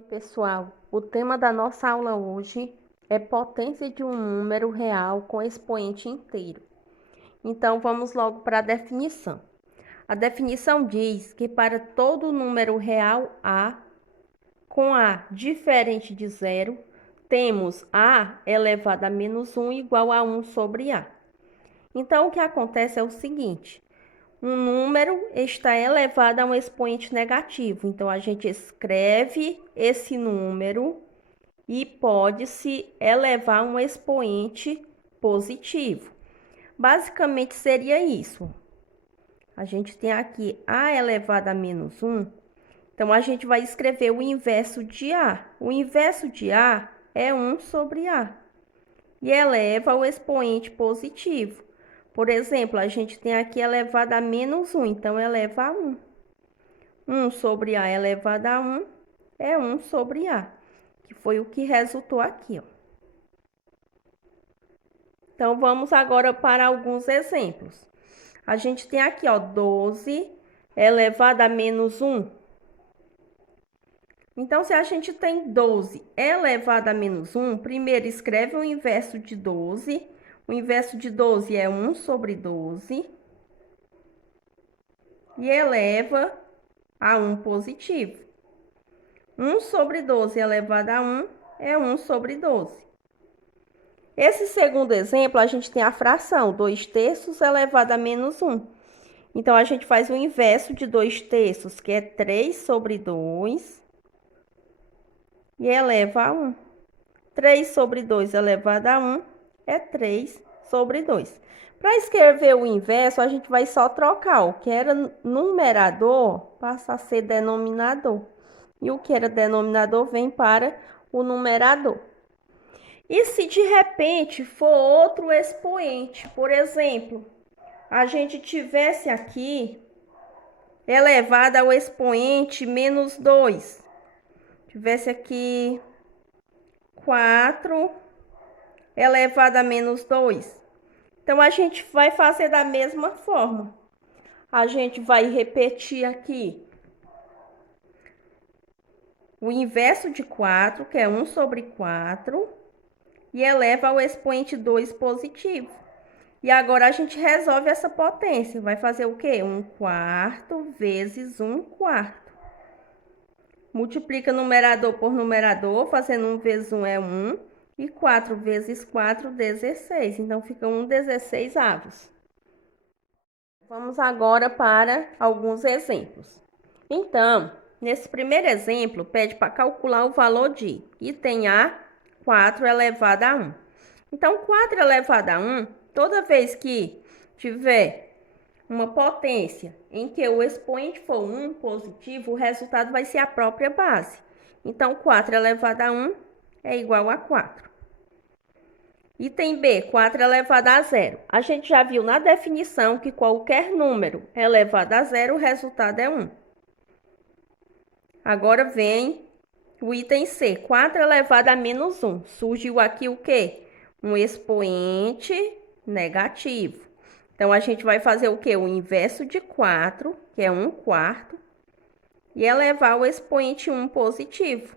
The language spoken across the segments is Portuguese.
Oi, pessoal, o tema da nossa aula hoje é potência de um número real com expoente inteiro. Então, vamos logo para a definição. A definição diz que para todo número real A, com A diferente de zero, temos A elevado a menos 1 igual a 1 sobre A. Então, o que acontece é o seguinte: um número está elevado a um expoente negativo. Então, a gente escreve esse número e pode-se elevar um expoente positivo. Basicamente, seria isso. A gente tem aqui A elevado a menos 1. Então, a gente vai escrever o inverso de A. O inverso de A é 1 sobre A. E eleva o expoente positivo. Por exemplo, a gente tem aqui elevado a menos 1, então eleva a 1. 1 sobre A elevado a 1 é 1 sobre A, que foi o que resultou aqui, ó. Então, vamos agora para alguns exemplos. A gente tem aqui, ó, 12 elevado a menos 1. Então, se a gente tem 12 elevado a menos 1, primeiro escreve o inverso de 12. O inverso de 12 é 1 sobre 12. E eleva a 1 positivo. 1 sobre 12 elevado a 1 é 1 sobre 12. Esse segundo exemplo, a gente tem a fração 2 terços elevado a menos 1. Então, a gente faz o inverso de 2 terços, que é 3 sobre 2, e eleva a 1. 3 sobre 2 elevado a 1 é 3 sobre 2. Para escrever o inverso, a gente vai só trocar o que era numerador, passa a ser denominador. E o que era denominador vem para o numerador. E se de repente for outro expoente, por exemplo, a gente tivesse aqui elevado ao expoente menos 2. Tivesse aqui 4 elevado a menos 2. Então, a gente vai fazer da mesma forma. A gente vai repetir aqui o inverso de 4, que é 1 sobre 4, e eleva ao expoente 2 positivo. E agora a gente resolve essa potência. Vai fazer o quê? 1 quarto vezes 1 quarto. Multiplica numerador por numerador, fazendo 1 vezes 1 é 1. E 4 vezes 4, 16. Então, fica 1/16 avos. Vamos agora para alguns exemplos. Então, nesse primeiro exemplo, pede para calcular o valor de item A, 4 elevado a 1. Então, 4 elevado a 1, toda vez que tiver uma potência em que o expoente for 1 positivo, o resultado vai ser a própria base. Então, 4 elevado a 1 é igual a 4. Item B, 4 elevado a 0. A gente já viu na definição que qualquer número elevado a 0, o resultado é 1. Agora vem o item C, 4 elevado a menos 1. Surgiu aqui o quê? Um expoente negativo. Então, a gente vai fazer o quê? O inverso de 4, que é 1 quarto, e elevar o expoente 1 positivo.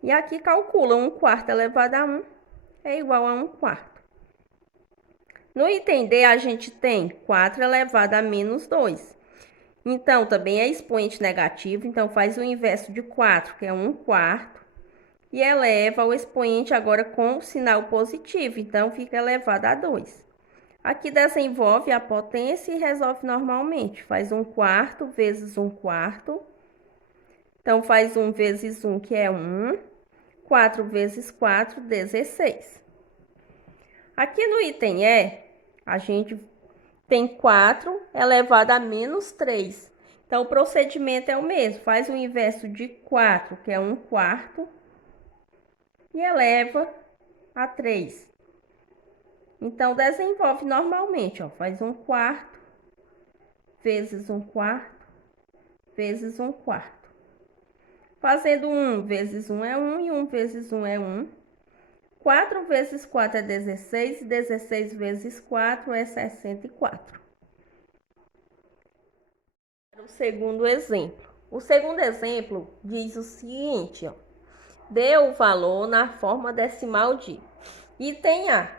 E aqui calcula 1 quarto elevado a 1 é igual a 1 quarto. No item D, a gente tem 4 elevado a menos 2. Então, também é expoente negativo, então faz o inverso de 4, que é 1 quarto, e eleva o expoente agora com o sinal positivo, então fica elevado a 2. Aqui desenvolve a potência e resolve normalmente. Faz 1 quarto vezes 1 quarto. Então, faz 1 vezes 1, que é 1. 4 vezes 4, 16. Aqui no item E, a gente tem 4 elevado a menos 3. Então, o procedimento é o mesmo. Faz o inverso de 4, que é 1 quarto, e eleva a 3. Então, desenvolve normalmente, ó. Faz 1 quarto vezes 1 quarto vezes 1 quarto. Fazendo 1 vezes 1 é 1 e 1 vezes 1 é 1. 4 vezes 4 é 16, 16 vezes 4 é 64. O segundo exemplo. O segundo exemplo diz o seguinte, ó. Dê o valor na forma decimal de item A,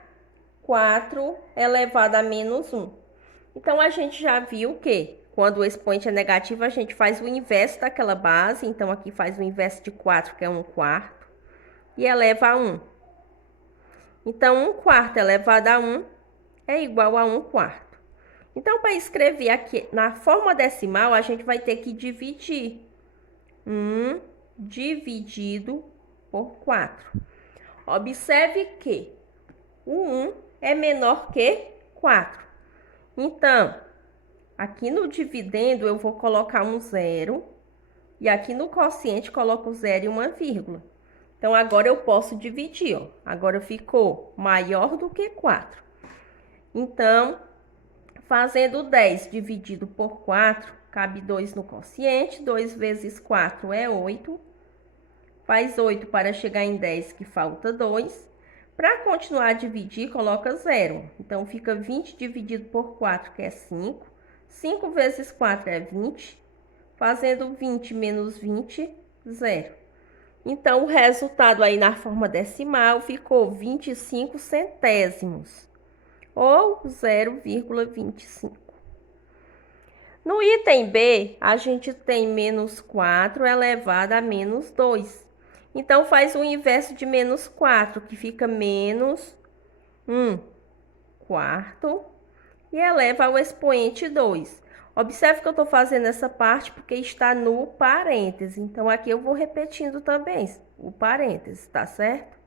4 elevado a menos 1. Então, a gente já viu que quando o expoente é negativo, a gente faz o inverso daquela base. Então, aqui faz o inverso de 4, que é 1/4, e eleva a 1. Então, 1/4 elevado a 1 é igual a 1/4. Então, para escrever aqui na forma decimal, a gente vai ter que dividir 1 dividido por 4. Observe que o 1 é menor que 4. Então, aqui no dividendo eu vou colocar um 0 e aqui no quociente coloco 0 e uma vírgula. Então, agora eu posso dividir, ó. Agora ficou maior do que 4. Então, fazendo 10 dividido por 4, cabe 2 no quociente. 2 vezes 4 é 8. Faz 8 para chegar em 10, que falta 2. Para continuar a dividir, coloca 0. Então, fica 20 dividido por 4, que é 5. 5 vezes 4 é 20. Fazendo 20 menos 20, 0. Então, o resultado aí na forma decimal ficou 25 centésimos, ou 0,25. No item B, a gente tem menos 4 elevado a menos 2. Então, faz o inverso de menos 4, que fica menos 1/4, e eleva ao expoente 2. Observe que eu estou fazendo essa parte porque está no parêntese. Então, aqui eu vou repetindo também o parêntese, tá certo?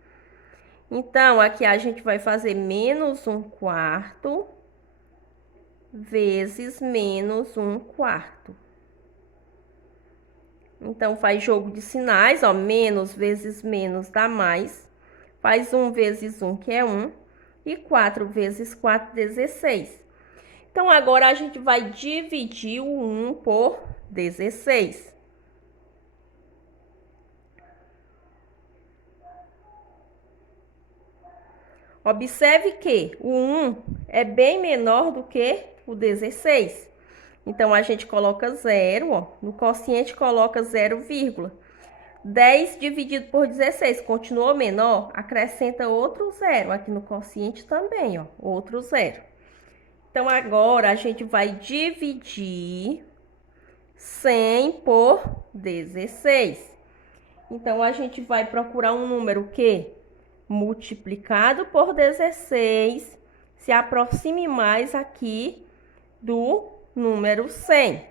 Então, aqui a gente vai fazer menos 1/4 vezes menos 1/4. Então, faz jogo de sinais, ó. Menos vezes menos dá mais. Faz 1 vezes 1, que é 1. E 4 vezes 4, 16. Então, agora a gente vai dividir o 1 por 16. Observe que o 1 é bem menor do que o 16. Então, a gente coloca 0, ó. No quociente, coloca 0, 10 dividido por 16. Continuou menor, acrescenta outro 0. Aqui no quociente também, ó. Outro 0. Então, agora a gente vai dividir 100 por 16. Então, a gente vai procurar um número que, multiplicado por 16, se aproxime mais aqui do número 100.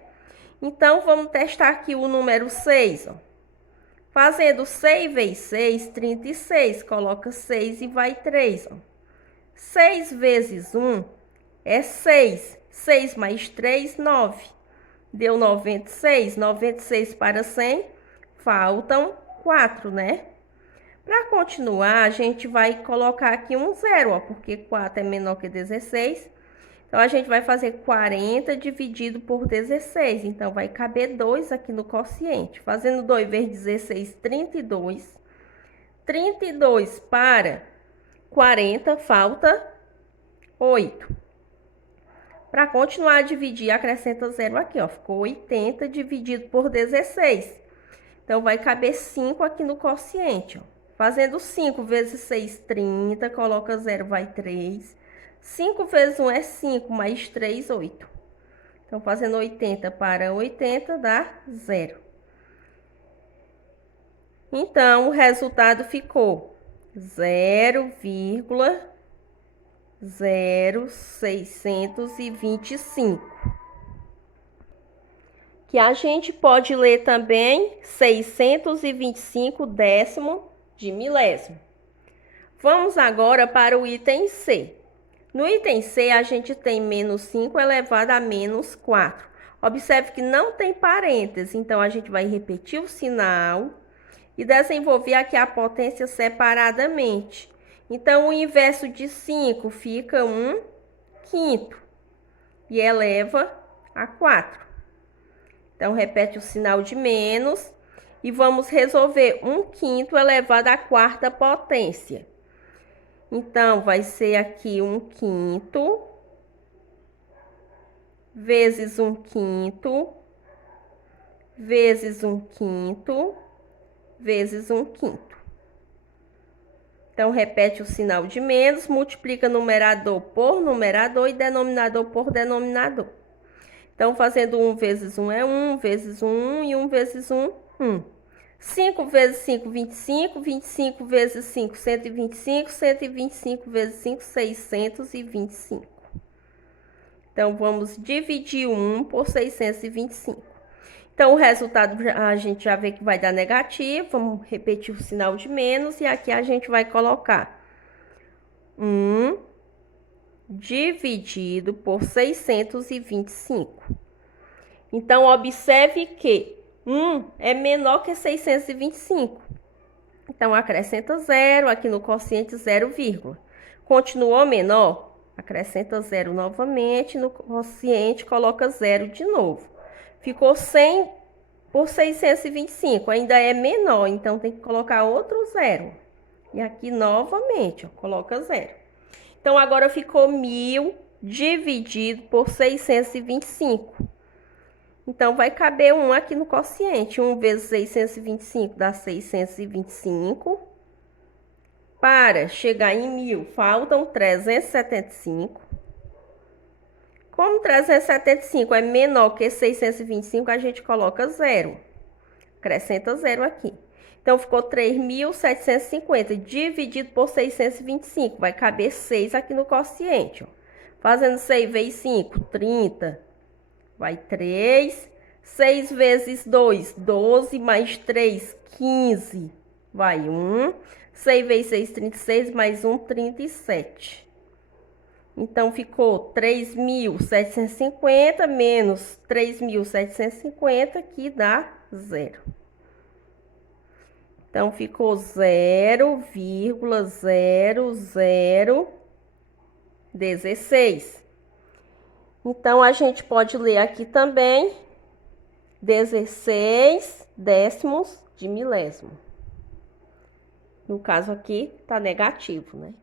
Então, vamos testar aqui o número 6, ó. Fazendo 6 vezes 6, 36. Coloca 6 e vai 3, ó. 6 vezes 1 é 6. 6 mais 3, 9. Deu 96. 96 para 100, faltam 4, né? Para continuar, a gente vai colocar aqui um 0, ó, porque 4 é menor que 16. Então, a gente vai fazer 40 dividido por 16. Então, vai caber 2 aqui no quociente. Fazendo 2 vezes 16, 32. 32 para 40, falta 8. Para continuar a dividir, acrescenta 0 aqui, ó. Ficou 80 dividido por 16. Então, vai caber 5 aqui no quociente, ó. Fazendo 5 vezes 6, 30. Coloca 0, vai 3. 5 vezes 1 é 5, mais 3, 8. Então, fazendo 80 para 80, dá 0. Então, o resultado ficou 0,0625. Que a gente pode ler também 625 décimo de milésimo. Vamos agora para o item C. No item C, a gente tem menos 5 elevado a menos 4. Observe que não tem parênteses, então a gente vai repetir o sinal e desenvolver aqui a potência separadamente. Então, o inverso de 5 fica 1/5 e eleva a 4. Então, repete o sinal de menos e vamos resolver 1/5 elevado à quarta potência. Então, vai ser aqui 1/5 vezes 1/5 vezes 1/5 vezes 1/5. Então, repete o sinal de menos, multiplica numerador por numerador e denominador por denominador. Então, fazendo 1 vezes 1 é 1, vezes 1 e 1 vezes 1, 1. 5 vezes 5, 25, 25 vezes 5, 125, 125 vezes 5, 625. Então, vamos dividir 1 por 625. Então, o resultado a gente já vê que vai dar negativo. Vamos repetir o sinal de menos. E aqui a gente vai colocar 1 dividido por 625. Então, observe que 1 é menor que 625. Então, acrescenta 0, aqui no quociente 0, vírgula. Continuou menor? Acrescenta 0 novamente, no quociente coloca 0 de novo. Ficou 100 por 625, ainda é menor, então tem que colocar outro 0. E aqui novamente, ó, coloca 0. Então, agora ficou 1.000 dividido por 625. Então, vai caber 1 aqui no quociente. 1 vezes 625 dá 625. Para chegar em 1.000, faltam 375. Como 375 é menor que 625, a gente coloca 0. Acrescenta 0 aqui. Então, ficou 3.750 dividido por 625. Vai caber 6 aqui no quociente. Ó. Fazendo 6 vezes 5, 30. Vai 3. 6 vezes 2, 12. Mais 3, 15. Vai 1. 6 vezes 6, 36. Mais 1, 37. Então, ficou 3.750 menos 3.750, que dá 0. Então, ficou 0,0016. Então, a gente pode ler aqui também 16 décimos de milésimo. No caso aqui, tá negativo, né?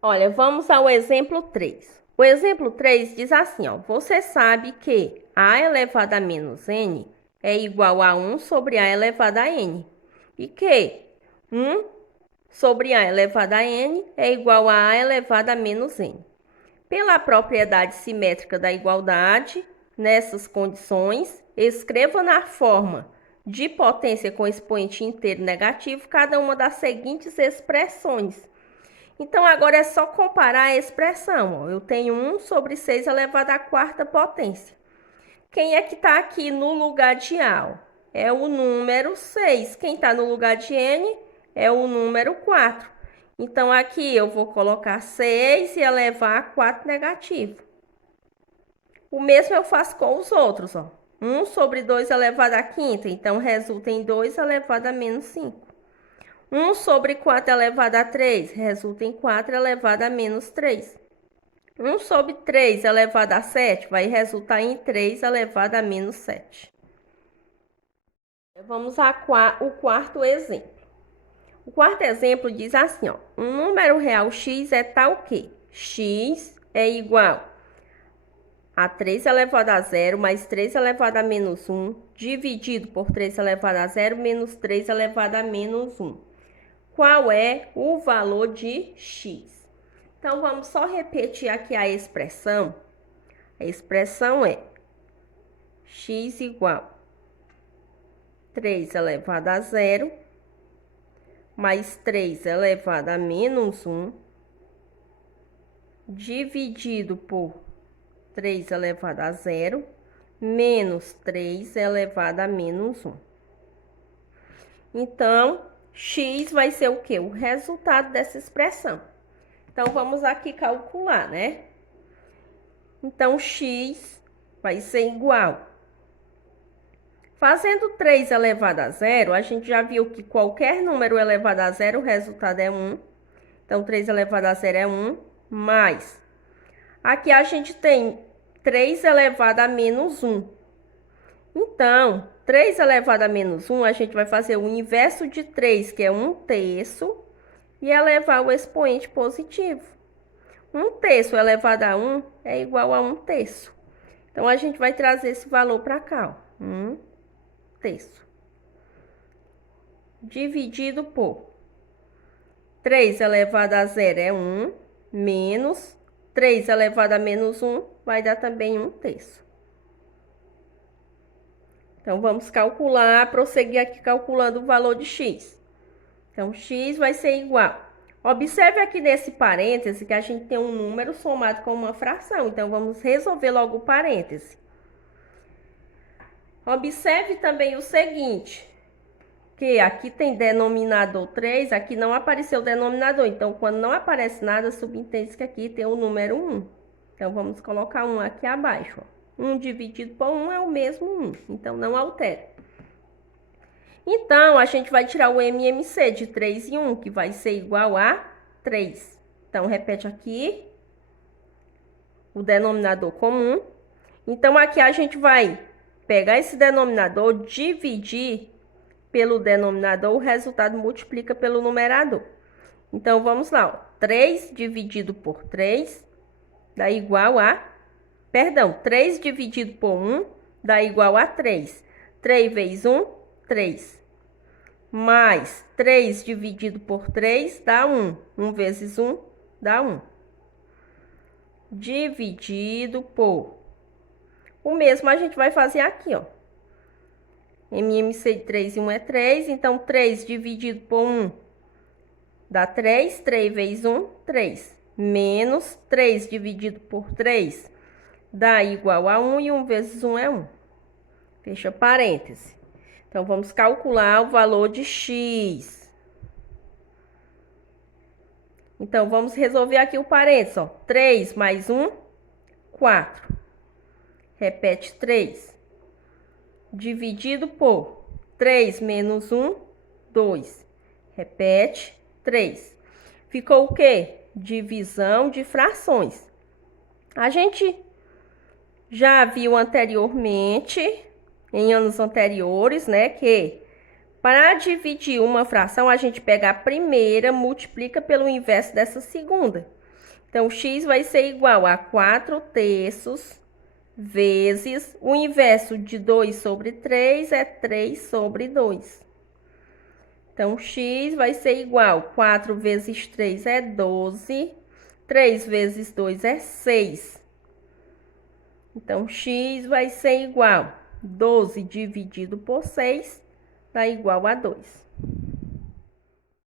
Olha, vamos ao exemplo 3. O exemplo 3 diz assim, ó. Você sabe que a elevado a menos n é igual a 1 sobre a elevado a n. E que 1 sobre a elevado a n é igual a elevado a menos n. Pela propriedade simétrica da igualdade, nessas condições, escreva na forma de potência com expoente inteiro negativo cada uma das seguintes expressões. Então, agora é só comparar a expressão. Ó. Eu tenho 1 sobre 6 elevado à quarta potência. Quem é que está aqui no lugar de A? Ó? É o número 6. Quem está no lugar de N é o número 4. Então, aqui eu vou colocar 6 e elevar a 4 negativo. O mesmo eu faço com os outros. Ó. 1 sobre 2 elevado à quinta. Então, resulta em 2 elevado a menos 5. 1 sobre 4 elevado a 3 resulta em 4 elevado a menos 3. 1 sobre 3 elevado a 7 vai resultar em 3 elevado a menos 7. Vamos ao quarto exemplo. O quarto exemplo diz assim, ó. Um número real x é tal que x é igual a 3 elevado a 0 mais 3 elevado a menos 1 dividido por 3 elevado a 0 menos 3 elevado a menos 1. Qual é o valor de x? Então, vamos só repetir aqui a expressão. A expressão é x igual a 3 elevado a 0 mais 3 elevado a menos 1 dividido por 3 elevado a 0 menos 3 elevado a menos 1. Então, x vai ser o quê? O resultado dessa expressão. Então, vamos aqui calcular, né? Então, x vai ser igual. Fazendo 3 elevado a 0, a gente já viu que qualquer número elevado a 0, o resultado é 1. Então, 3 elevado a 0 é 1, mais. Aqui a gente tem 3 elevado a menos 1. Então, 3 elevado a menos 1, a gente vai fazer o inverso de 3, que é 1/3, e elevar o expoente positivo. 1/3 elevado a 1 é igual a 1/3. Então, a gente vai trazer esse valor para cá, ó. 1 terço. Dividido por 3 elevado a 0 é 1, menos 3 elevado a menos 1 vai dar também 1 terço. Então, vamos calcular, prosseguir aqui calculando o valor de x. Então, x vai ser igual. Observe aqui nesse parêntese que a gente tem um número somado com uma fração. Então, vamos resolver logo o parêntese. Observe também o seguinte, que aqui tem denominador 3, aqui não apareceu o denominador. Então, quando não aparece nada, subentende que aqui tem o número 1. Então, vamos colocar 1 aqui abaixo, ó. 1 dividido por 1 é o mesmo 1, então não altera. Então, a gente vai tirar o MMC de 3 e 1, que vai ser igual a 3. Então, repete aqui o denominador comum. Então, aqui a gente vai pegar esse denominador, dividir pelo denominador, o resultado multiplica pelo numerador. Então, vamos lá, ó. 3 dividido por 3 dá igual a... Perdão, 3 dividido por 1 dá igual a 3. 3 vezes 1, 3. Mais 3 dividido por 3 dá 1. 1 vezes 1 dá 1. Dividido por... O mesmo a gente vai fazer aqui, ó. MMC de 3 e 1 é 3. Então, 3 dividido por 1 dá 3. 3 vezes 1, 3. Menos 3 dividido por 3 dá igual a 1 e 1 vezes 1 é 1. Fecha parêntese. Então, vamos calcular o valor de x. Então, vamos resolver aqui o parênteses, ó. 3 mais 1, 4. Repete 3. Dividido por 3 menos 1, 2. Repete 3. Ficou o quê? Divisão de frações. A gente já viu anteriormente, em anos anteriores, né, que para dividir uma fração, a gente pega a primeira, multiplica pelo inverso dessa segunda. Então, x vai ser igual a 4 terços vezes o inverso de 2 sobre 3 é 3 sobre 2. Então, x vai ser igual, 4 vezes 3 é 12, 3 vezes 2 é 6. Então, x vai ser igual 12 dividido por 6, dá igual a 2.